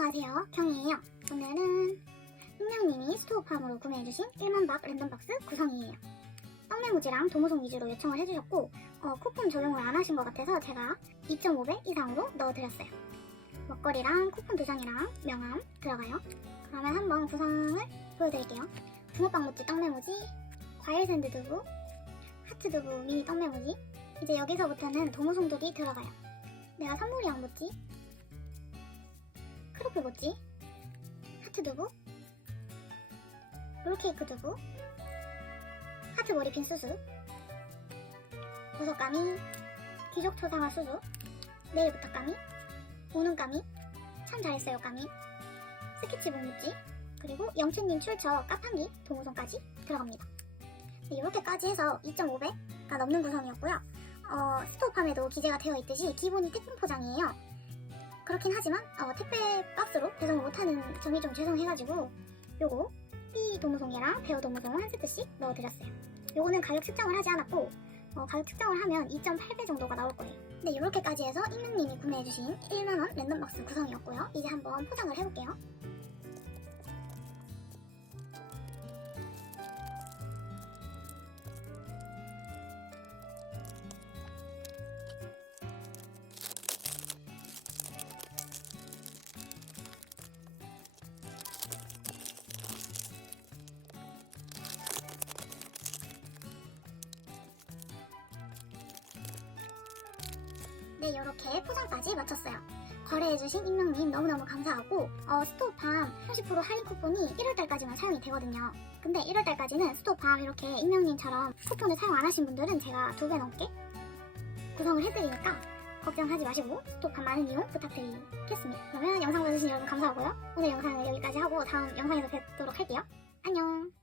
안녕하세요. 경이에요. 오늘은 익명님이 스토어팜으로 구매해주신 1만박 랜덤박스 구성이에요. 떡메모지랑 도무송 위주로 요청을 해주셨고 어, 쿠폰 적용을 안 하신 것 같아서 제가 2.5배 이상으로 넣어드렸어요. 먹거리랑 쿠폰 두 장이랑 명함 들어가요. 그러면 한번 구성을 보여드릴게요. 붕어빵 모찌 떡메모지, 과일 샌드 두부, 하트 두부 미니 떡메모지 이제 여기서부터는 도무송들이 들어가요. 내가 선물이랑 모찌, 크로플 모찌, 하트 두부, 롤케이크 두부, 하트 머리핀 수수, 보석가미, 귀족 초상화 수수, 내일부터 까미, 오는 까미, 참 잘했어요 까미, 스케치북 모찌, 그리고 영춘님 출처 까판기 동호성까지 들어갑니다. 네, 이렇게까지 해서 2.5배가 넘는 구성이었고요. 어, 스토어팜에도 기재가 되어 있듯이 기본이 택배 포장이에요. 그렇긴 하지만 어, 택배 박스로 배송을 못하는 점이 좀 죄송해가지고 요거 삐 도무송이랑 베어 도무송을 한 세트씩 넣어드렸어요. 요거는 가격 측정을 하지 않았고 어, 가격 측정을 하면 2.8배 정도가 나올 거예요. 네 이렇게까지 해서 익명님이 구매해주신 1만원 랜덤박스 구성이었고요. 이제 한번 포장을 해볼게요. 네, 이렇게 포장까지 마쳤어요. 거래해주신 익명님 너무너무 감사하고 어, 스토어팜 30% 할인 쿠폰이 1월달까지만 사용이 되거든요. 근데 1월달까지는 스토어팜 이렇게 익명님처럼 쿠폰을 사용 안 하신 분들은 제가 두 배 넘게 구성을 해드리니까 걱정하지 마시고 스토어팜 많은 이용 부탁드리겠습니다. 그러면 영상 봐주신 여러분 감사하고요. 오늘 영상은 여기까지 하고 다음 영상에서 뵙도록 할게요. 안녕.